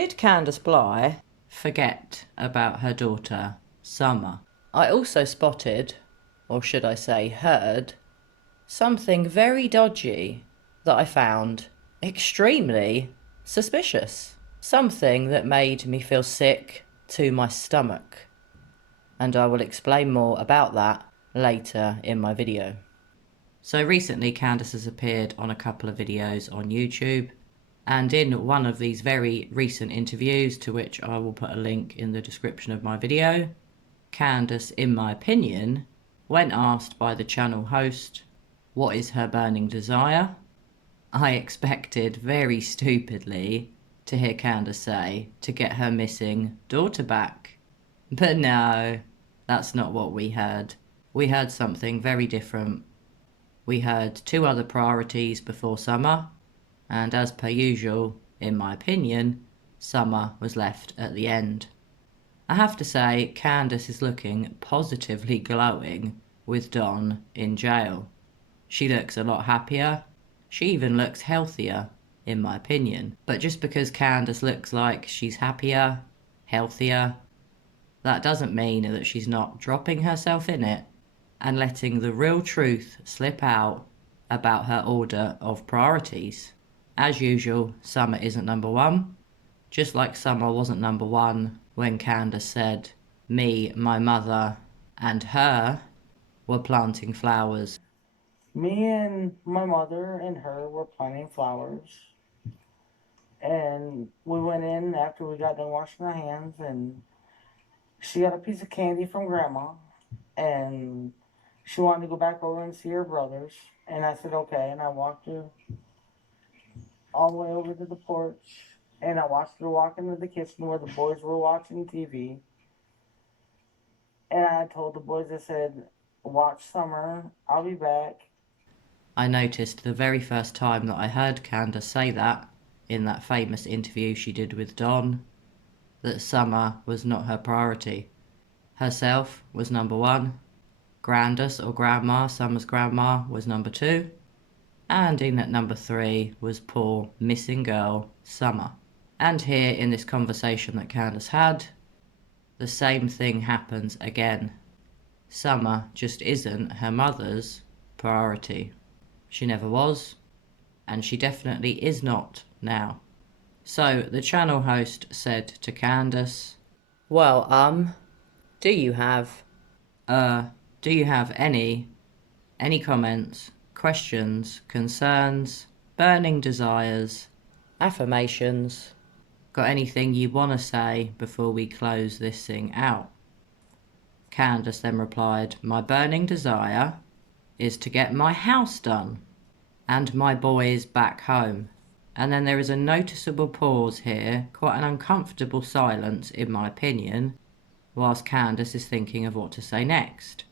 Did CandusBly forget about her daughter, Summer? I also spotted, or should I say heard, something very dodgy that I found extremely suspicious. Something that made me feel sick to my stomach. And I will explain more about that later in my video. So recently Candus has appeared on a couple of videos on YouTube, and in one of these very recent interviews, to which I will put a link in the description of my video, Candus, in my opinion, when asked by the channel host what is her burning desire, I expected very stupidly to hear Candus say to get her missing daughter back. But no, that's not what we heard. We heard something very different. We heard two other priorities before Summer, and as per usual, in my opinion, Summer was left at the end. I have to say, Candus is looking positively glowing with Don in jail. She looks a lot happier. She even looks healthier, in my opinion. But just because Candus looks like she's happier, healthier, that doesn't mean that she's not dropping herself in it and letting the real truth slip out about her order of priorities. As usual, Summer isn't number one, just like Summer wasn't number one when Candus said me, my mother, and her were planting flowers. Me and my mother and her were planting flowers. And we went in after we got done washing our hands, and she got a piece of candy from Grandma, and she wanted to go back over and see her brothers. And I said, okay. And I walked her all the way over to the porch, and I watched her walk into the kitchen where the boys were watching TV. And I told the boys, I said, watch Summer, I'll be back. I noticed the very first time that I heard Candus say that, in that famous interview she did with Don, that Summer was not her priority. Herself was number one, Grandus or Grandma, Summer's grandma, was number two, and in at number three was poor missing girl, Summer. And here in this conversation that Candus had, the same thing happens again. Summer just isn't her mother's priority. She never was, and she definitely is not now. So the channel host said to Candus, well, do you have any comments, questions, concerns, burning desires, affirmations, got anything you want to say before we close this thing out? Candus then replied, my burning desire is to get my house done and my boys back home. And then there is a noticeable pause here, quite an uncomfortable silence in my opinion, whilst Candus is thinking of what to say next.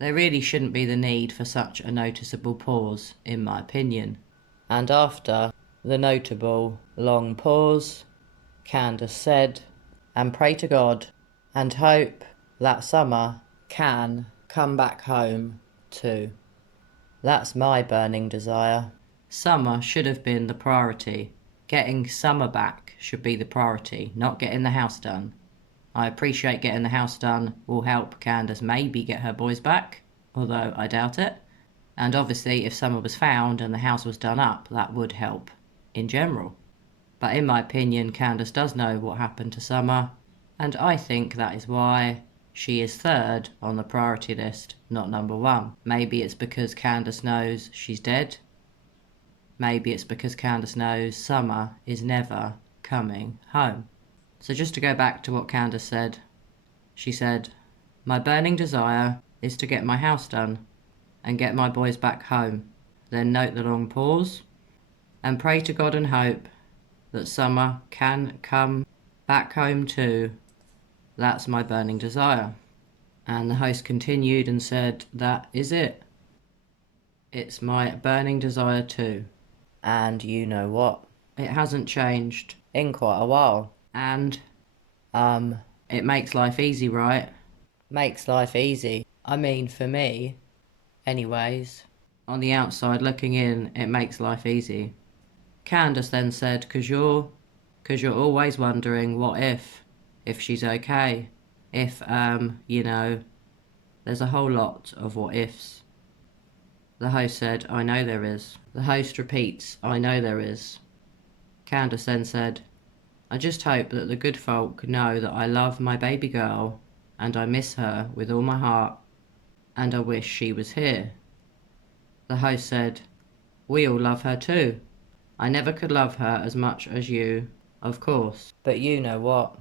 There really shouldn't be the need for such a noticeable pause, in my opinion. And after the notable long pause, Candus said, and pray to God and hope that Summer can come back home too. That's my burning desire. Summer should have been the priority. Getting Summer back should be the priority, not getting the house done. I appreciate getting the house done will help Candus maybe get her boys back, although I doubt it. And obviously if Summer was found and the house was done up, that would help in general. But in my opinion, Candus does know what happened to Summer, and I think that is why she is third on the priority list, not number one. Maybe it's because Candus knows she's dead. Maybe it's because Candus knows Summer is never coming home. So just to go back to what Candus said, she said, my burning desire is to get my house done and get my boys back home. Then note the long pause and pray to God and hope that Summer can come back home too. That's my burning desire. And the host continued and said, that is it. It's my burning desire too. And you know what? It hasn't changed in quite a while. And, it makes life easy, right? Makes life easy. I mean, for me, anyways. On the outside looking in, it makes life easy. Candus then said, 'cause you're Because you're always wondering, what if she's okay, if, you know, there's a whole lot of what ifs. The host said, I know there is. The host repeats, I know there is. Candus then said, I just hope that the good folk know that I love my baby girl, and I miss her with all my heart, and I wish she was here. The host said, we all love her too. I never could love her as much as you, of course. But you know what?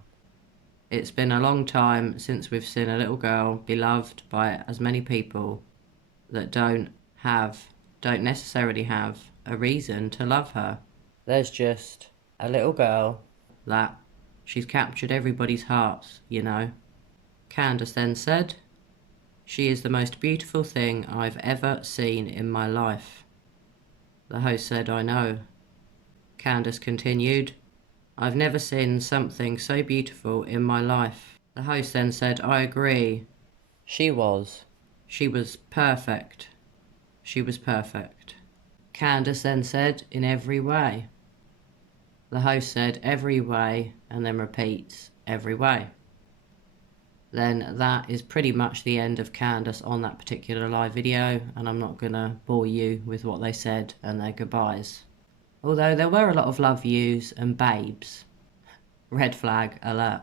It's been a long time since we've seen a little girl be loved by as many people that don't necessarily have a reason to love her. There's just a little girl that she's captured everybody's hearts, you know. Candus then said, she is the most beautiful thing I've ever seen in my life. The host said, I know. Candus continued, I've never seen something so beautiful in my life. The host then said, I agree. She was perfect. She was perfect. Candus then said, in every way. The host said, every way, and then repeats, every way. Then that is pretty much the end of Candus on that particular live video, and I'm not going to bore you with what they said and their goodbyes. Although there were a lot of love yous and babes. Red flag alert.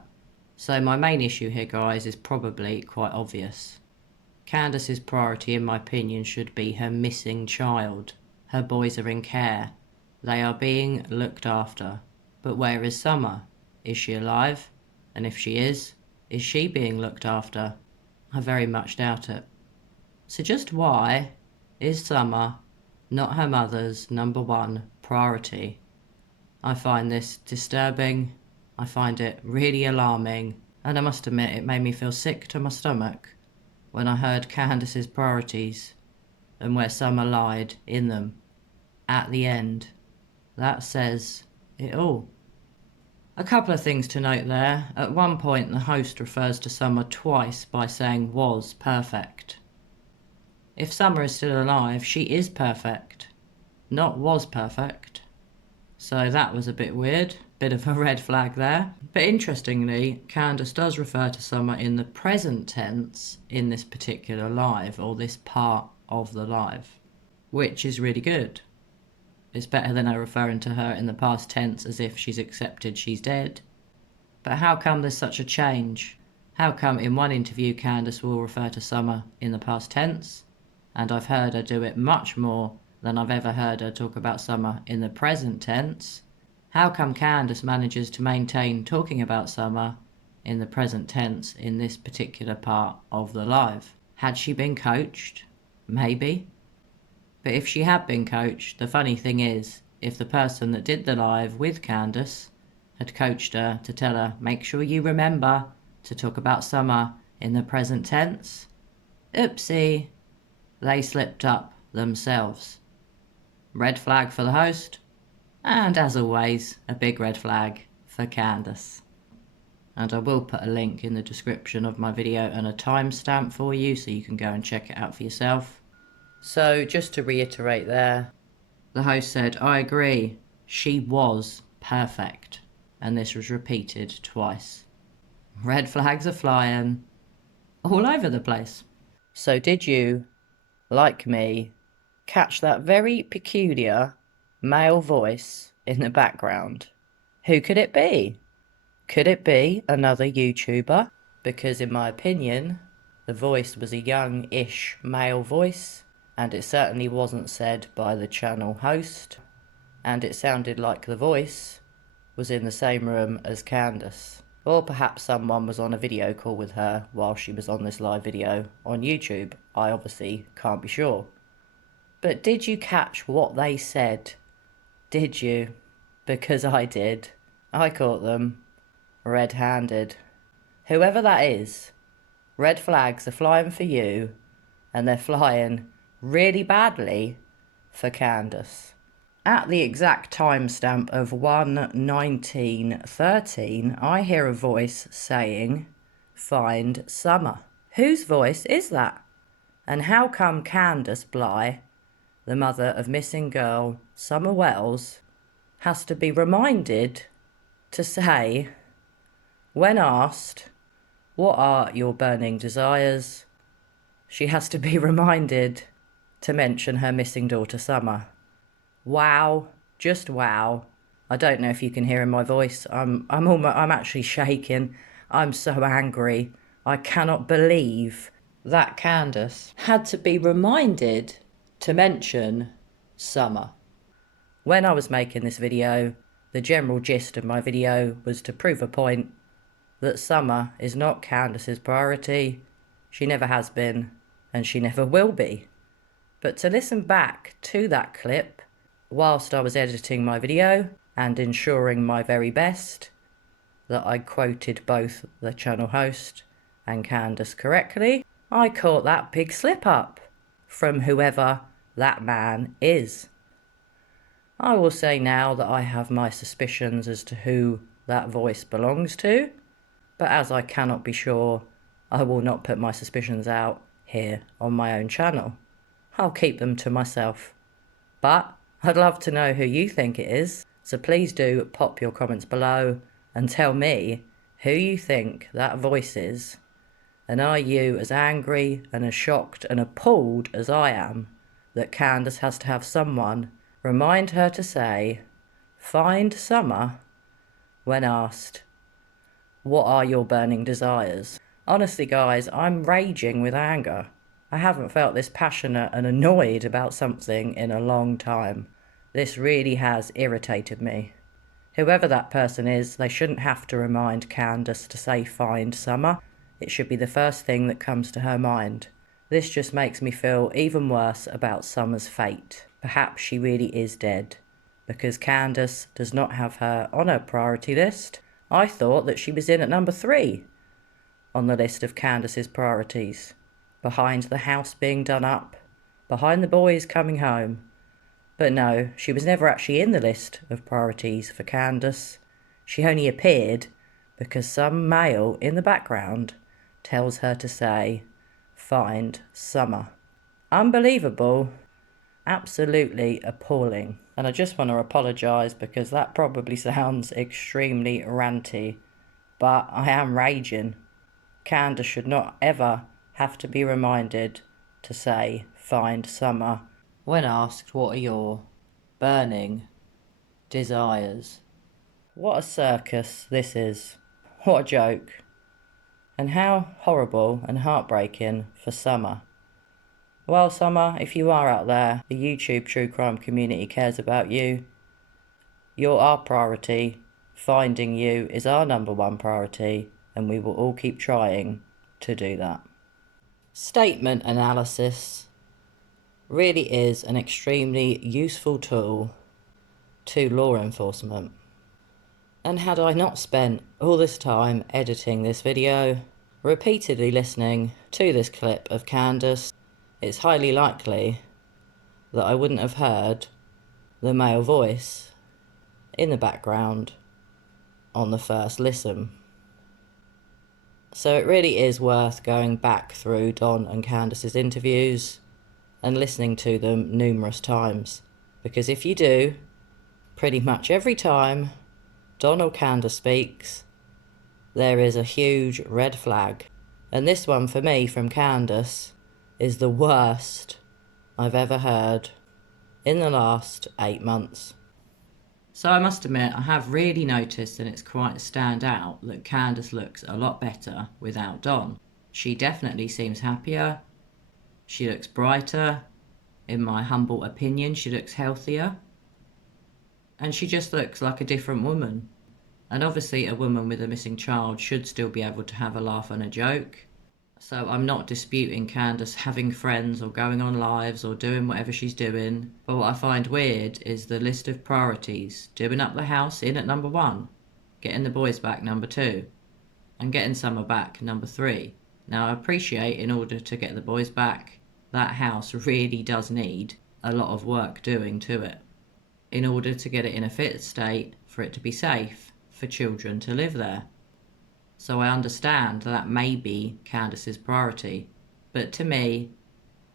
So my main issue here, guys, is probably quite obvious. Candus's priority, in my opinion, should be her missing child. Her boys are in care. They are being looked after. But where is Summer? Is she alive? And if she is she being looked after? I very much doubt it. So just why is Summer not her mother's #1 priority? I find this disturbing. I find it really alarming. And I must admit, it made me feel sick to my stomach when I heard Candus's priorities and where Summer lied in them at the end. That says it all. A couple of things to note there. At one point, the host refers to Summer twice by saying was perfect. If Summer is still alive, she is perfect, not was perfect. So that was a bit weird. Bit of a red flag there. But interestingly, Candus does refer to Summer in the present tense in this particular live, or this part of the live, which is really good. It's better than her referring to her in the past tense as if she's accepted she's dead. But how come there's such a change? How come in one interview Candus will refer to Summer in the past tense, and I've heard her do it much more than I've ever heard her talk about Summer in the present tense? How come Candus manages to maintain talking about Summer in the present tense in this particular part of the live? Had she been coached? Maybe. But if she had been coached, the funny thing is, if the person that did the live with Candus had coached her to tell her, make sure you remember to talk about Summer in the present tense, oopsie, they slipped up themselves. Red flag for the host, and as always, a big red flag for Candus. And I will put a link in the description of my video and a timestamp for you so you can go and check it out for yourself. So just to reiterate there, the host said, I agree, she was perfect. And this was repeated twice. Red flags are flying all over the place. So did you, like me, catch that very peculiar male voice in the background? Who could it be? Could it be another YouTuber? Because in my opinion, the voice was a young-ish male voice, and it certainly wasn't said by the channel host, and it sounded like the voice was in the same room as Candus. Or perhaps someone was on a video call with her while she was on this live video on YouTube. I obviously can't be sure. But did you catch what they said? Did you? Because I did. I caught them red-handed. Whoever that is, red flags are flying for you, and they're flying really badly for Candus. At the exact timestamp of 1:19:13, I hear a voice saying, find Summer. Whose voice is that? And how come CandusBly, the mother of missing girl SummerWells, has to be reminded to say, when asked, what are your burning desires, she has to be reminded to mention her missing daughter Summer. Wow, just wow. I don't know if you can hear in my voice. I'm actually shaking. I'm so angry. I cannot believe that Candus had to be reminded to mention Summer. When I was making this video, the general gist of my video was to prove a point that Summer is not Candus's priority. She never has been, and she never will be. But to listen back to that clip whilst I was editing my video and ensuring my very best that I quoted both the channel host and Candus correctly, I caught that big slip up from whoever that man is. I will say now that I have my suspicions as to who that voice belongs to, but as I cannot be sure, I will not put my suspicions out here on my own channel. I'll keep them to myself. But I'd love to know who you think it is, so please do pop your comments below and tell me who you think that voice is. And are you as angry and as shocked and appalled as I am that Candus has to have someone remind her to say, find Summer, when asked, what are your burning desires? Honestly guys, I'm raging with anger. I haven't felt this passionate and annoyed about something in a long time. This really has irritated me. Whoever that person is, they shouldn't have to remind Candus to say find Summer. It should be the first thing that comes to her mind. This just makes me feel even worse about Summer's fate. Perhaps she really is dead, because Candus does not have her on her priority list. I thought that she was in at number 3 on the list of Candus's priorities, behind the house being done up, behind the boys coming home. But no, she was never actually in the list of priorities for Candus. She only appeared because some male in the background tells her to say, find Summer. Unbelievable. Absolutely appalling. And I just want to apologise because that probably sounds extremely ranty, but I am raging. Candus should not ever have to be reminded to say, find Summer, when asked what are your burning desires. What a circus this is. What a joke. And how horrible and heartbreaking for Summer. Well, Summer, if you are out there, the YouTube true crime community cares about you. You're our priority. Finding you is our number 1 priority, and we will all keep trying to do that. Statement analysis really is an extremely useful tool to law enforcement. And had I not spent all this time editing this video, repeatedly listening to this clip of Candus, it's highly likely that I wouldn't have heard the male voice in the background on the first listen. So it really is worth going back through Don and Candus's interviews and listening to them numerous times, because if you do, pretty much every time Don or Candus speaks, there is a huge red flag. And this one for me from Candus is the worst I've ever heard in the last 8 months. So I must admit, I have really noticed, and it's quite a standout, that Candus looks a lot better without Don. She definitely seems happier. She looks brighter. In my humble opinion, she looks healthier. And she just looks like a different woman. And obviously a woman with a missing child should still be able to have a laugh and a joke. So I'm not disputing Candus having friends or going on lives or doing whatever she's doing. But what I find weird is the list of priorities. Doing up the house in at number 1. Getting the boys back number 2. And getting Summer back number 3. Now I appreciate in order to get the boys back, that house really does need a lot of work doing to it. In order to get it in a fit state for it to be safe for children to live there. So I understand that may be Candus's priority, but to me,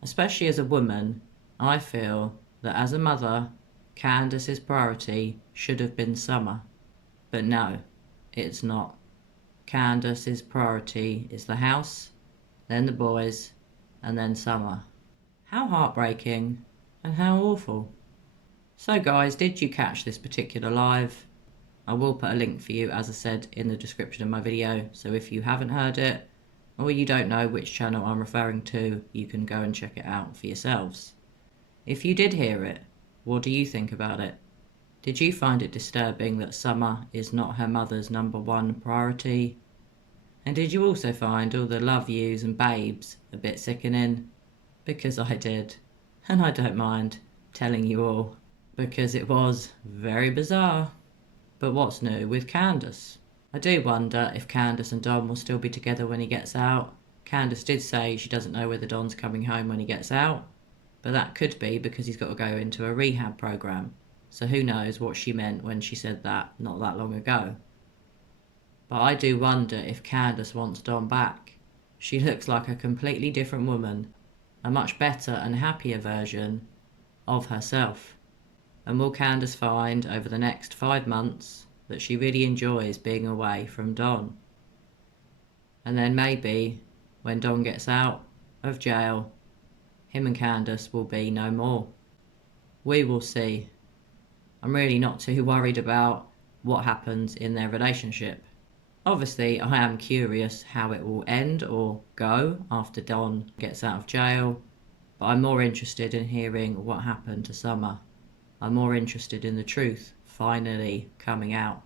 especially as a woman, I feel that as a mother, Candus's priority should have been Summer. But no, it's not. Candus's priority is the house, then the boys, and then Summer. How heartbreaking and how awful. So guys, did you catch this particular live? I will put a link for you, as I said, in the description of my video, so if you haven't heard it, or you don't know which channel I'm referring to, you can go and check it out for yourselves. If you did hear it, what do you think about it? Did you find it disturbing that Summer is not her mother's #1 priority? And did you also find all the love yous and babes a bit sickening? Because I did, and I don't mind telling you all, because it was very bizarre. But what's new with Candus? I do wonder if Candus and Don will still be together when he gets out. Candus did say she doesn't know whether Don's coming home when he gets out, but that could be because he's got to go into a rehab program. So who knows what she meant when she said that not that long ago. But I do wonder if Candus wants Don back. She looks like a completely different woman, a much better and happier version of herself. And will Candus find over the next 5 months that she really enjoys being away from Don? And then maybe when Don gets out of jail, him and Candus will be no more. We will see. I'm really not too worried about what happens in their relationship. Obviously, I am curious how it will end or go after Don gets out of jail, but I'm more interested in hearing what happened to Summer. I'm more interested in the truth finally coming out.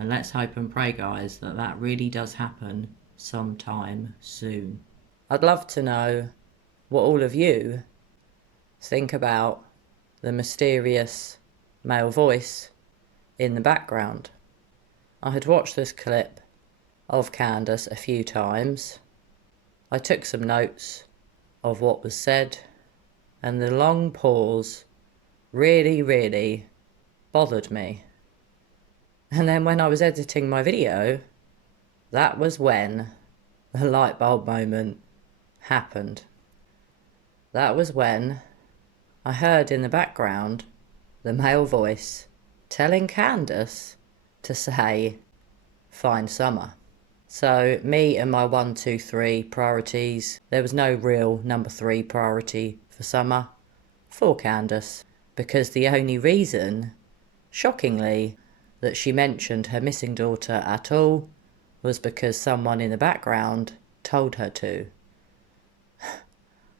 And let's hope and pray, guys, that that really does happen sometime soon. I'd love to know what all of you think about the mysterious male voice in the background. I had watched this clip of Candus a few times. I took some notes of what was said, and the long pause really bothered me. And then when I was editing my video, that was when the light bulb moment happened. That was when I heard in the background the male voice telling Candus to say, "Find Summer." So me and my 1, 2, 3 priorities, there was no real #3 priority for Summer, for Candus, because the only reason, shockingly, that she mentioned her missing daughter at all was because someone in the background told her to.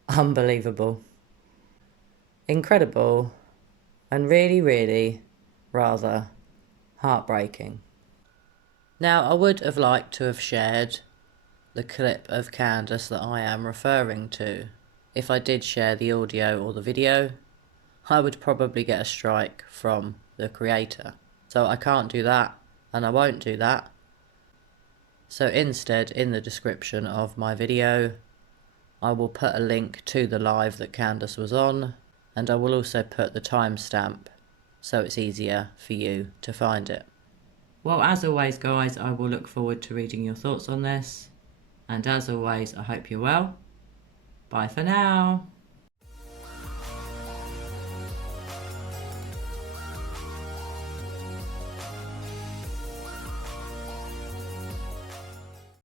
Unbelievable. Incredible, and really rather heartbreaking. Now, I would have liked to have shared the clip of Candus that I am referring to. If I did share the audio or the video, I would probably get a strike from the creator. So I can't do that, and I won't do that. So instead, in the description of my video, I will put a link to the live that Candus was on, and I will also put the timestamp so it's easier for you to find it. Well, as always, guys, I will look forward to reading your thoughts on this. And as always, I hope you're well. Bye for now.